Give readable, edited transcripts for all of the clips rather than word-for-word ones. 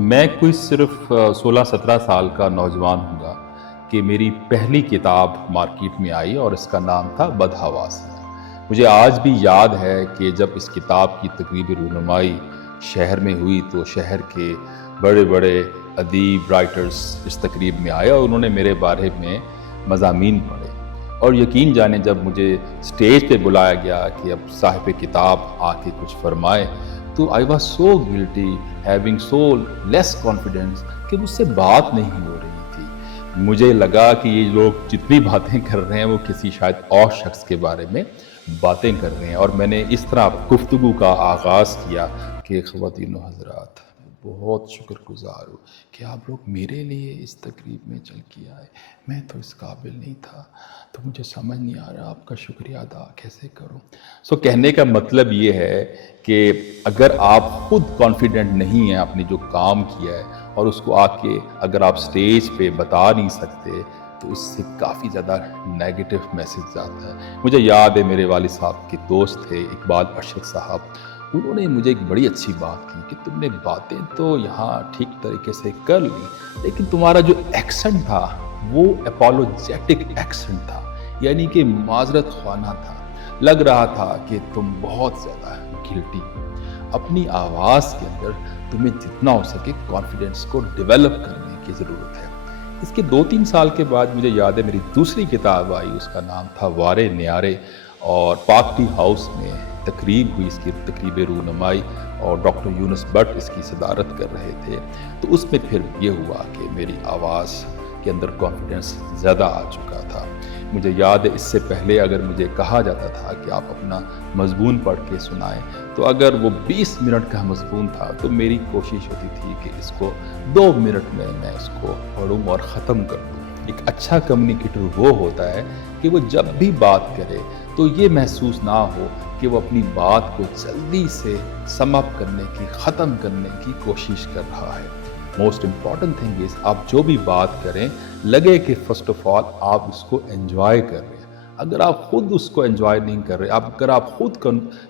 میں کوئی صرف 16-17 سال کا نوجوان ہوں گا کہ میری پہلی کتاب مارکیٹ میں آئی اور اس کا نام تھا بدحواسیاں۔ مجھے آج بھی یاد ہے کہ جب اس کتاب کی تقریبی رونمائی شہر میں ہوئی تو شہر کے بڑے بڑے ادیب رائٹرز اس تقریب میں آئے اور انہوں نے میرے بارے میں مضامین پڑھے، اور یقین جانے جب مجھے اسٹیج پہ بلایا گیا کہ اب صاحب کتاب آ کے کچھ فرمائے تو I was so guilty, having so less confidence کہ مجھ سے بات نہیں ہو رہی تھی۔ مجھے لگا کہ یہ لوگ جتنی باتیں کر رہے ہیں وہ کسی شاید اور شخص کے بارے میں باتیں کر رہے ہیں، اور میں نے اس طرح گفتگو کا آغاز کیا کہ خواتین و حضرات، بہت شکر گزار ہوں کہ آپ لوگ میرے لیے اس تقریب میں چل کے آئے، میں تو اس قابل نہیں تھا، تو مجھے سمجھ نہیں آ رہا آپ کا شکریہ ادا کیسے کروں۔ کہنے کا مطلب یہ ہے کہ اگر آپ خود کانفیڈنٹ نہیں ہیں اپنی جو کام کیا ہے اور اس کو آ کے اگر آپ سٹیج پہ بتا نہیں سکتے تو اس سے کافی زیادہ نیگیٹو میسیج آتا ہے۔ مجھے یاد ہے میرے والد صاحب کے دوست تھے اقبال اشرف صاحب، انہوں نے مجھے ایک بڑی اچھی بات کی کہ تم نے باتیں تو یہاں ٹھیک طریقے سے کر لی، لیکن تمہارا جو ایکسنٹ تھا وہ اپولوجیٹک ایکسنٹ تھا، یعنی کہ معذرت خوانا تھا، لگ رہا تھا کہ تم بہت زیادہ گلٹی۔ اپنی آواز کے اندر تمہیں جتنا ہو سکے کانفیڈنس کو ڈیولپ کرنے کی ضرورت ہے۔ اس کے 2-3 سال کے بعد مجھے یاد ہے میری دوسری کتاب آئی، اس کا نام تھا وارے نیارے، اور پاک ٹی ہاؤس میں تقریب ہوئی، اس کی تقریب رونمائی، اور ڈاکٹر یونس بٹ اس کی صدارت کر رہے تھے۔ تو اس میں پھر یہ ہوا کہ میری آواز کے اندر کانفیڈنس زیادہ آ چکا تھا۔ مجھے یاد ہے اس سے پہلے اگر مجھے کہا جاتا تھا کہ آپ اپنا مضمون پڑھ کے سنائیں، تو اگر وہ 20 منٹ کا مضمون تھا تو میری کوشش ہوتی تھی کہ اس کو 2 منٹ میں اس کو پڑھوں اور ختم کر دوں۔ ایک اچھا کمیونیکیٹر وہ ہوتا ہے کہ وہ جب بھی بات کرے تو یہ محسوس نہ ہو کہ وہ اپنی بات کو جلدی سے سم اپ کرنے کی، ختم کرنے کی کوشش کر رہا ہے۔ موسٹ امپورٹنٹ تھنگ از آپ جو بھی بات کریں لگے کہ فرسٹ آف آل آپ اس کو انجوائے کر رہے ہیں۔ اگر آپ خود اس کو انجوائے نہیں کر رہے، اگر آپ خود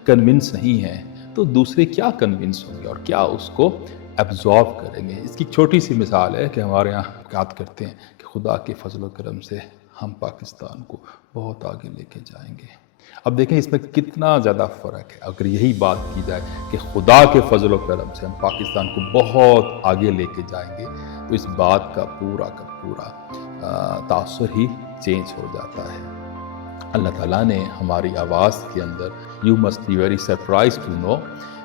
کنونس نہیں ہیں تو دوسرے کیا کنونس ہوں گے اور کیا اس کو ایبزارب کریں گے۔ اس کی چھوٹی سی مثال ہے کہ ہمارے یہاں بات کرتے ہیں کہ خدا کے فضل و کرم سے ہم پاکستان کو بہت آگے لے کے جائیں گے۔ اب دیکھیں اس میں کتنا زیادہ فرق ہے۔ اگر یہی بات کی جائے کہ خدا کے فضل و کرم سے ہم پاکستان کو بہت آگے لے کے جائیں گے تو اس بات کا پورا تاثر ہی چینج ہو جاتا ہے۔ اللہ تعالیٰ نے ہماری آواز کے اندر you must be very surprise to know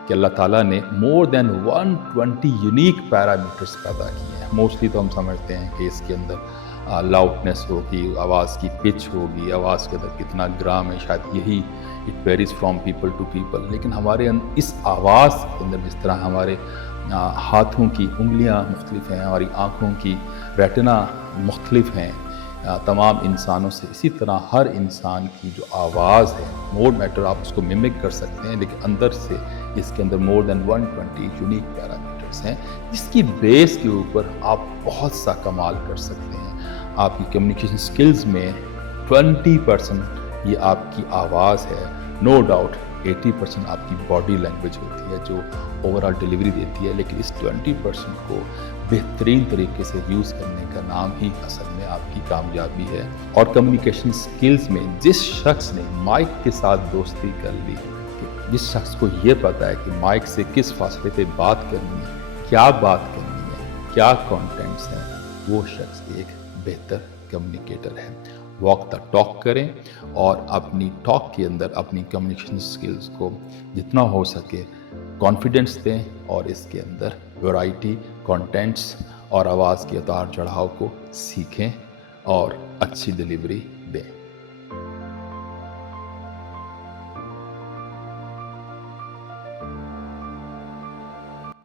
کہ اللہ تعالیٰ نے مور دین 120 یونیک پیرامیٹرز پیدا کیے ہیں۔ موسٹلی تو ہم سمجھتے ہیں کہ اس کے اندر لاؤڈنیس ہوگی، آواز کی پچ ہوگی، آواز کے اندر کتنا گرام ہے، شاید یہی it varies from people to people, لیکن ہمارے اس آواز کے اندر جس طرح ہمارے ہاتھوں کی انگلیاں مختلف ہیں، ہماری آنکھوں کی ریٹنا مختلف ہیں تمام انسانوں سے، اسی طرح ہر انسان کی جو آواز ہے موڈ میٹر، آپ اس کو ممک کر سکتے ہیں، لیکن اندر سے اس کے اندر مور دین 120 یونیک پیرامیٹرز ہیں جس کی بیس کے اوپر آپ بہت سا کمال کر سکتے ہیں۔ آپ کی کمیونیکیشن سکلز میں 20% یہ آپ کی آواز ہے، نو ڈاؤٹ 80% آپ کی باڈی لینگویج ہوتی ہے جو اوورآل ڈیلیوری دیتی ہے، لیکن اس 20% کو بہترین طریقے سے یوز کرنے کا نام ہی اصل میں آپ کی کامیابی ہے۔ اور کمیونیکیشن سکلز میں جس شخص نے مائک کے ساتھ دوستی کر لی، جس شخص کو یہ پتا ہے کہ مائک سے کس فاصلے پہ بات کرنی ہے، کیا بات کرنی ہے، کیا کانٹینٹس ہیں، وہ شخص ایک بہتر کمیونیکیٹر ہے۔ واک دا ٹاک کریں اور اپنی ٹاک کے اندر اپنی کمیونیکیشن سکلز کو جتنا ہو سکے کانفیڈنس دیں، اور اس کے اندر ورائٹی، کانٹینٹس اور آواز کے اتار چڑھاؤ کو سیکھیں اور اچھی ڈیلیوری دیں۔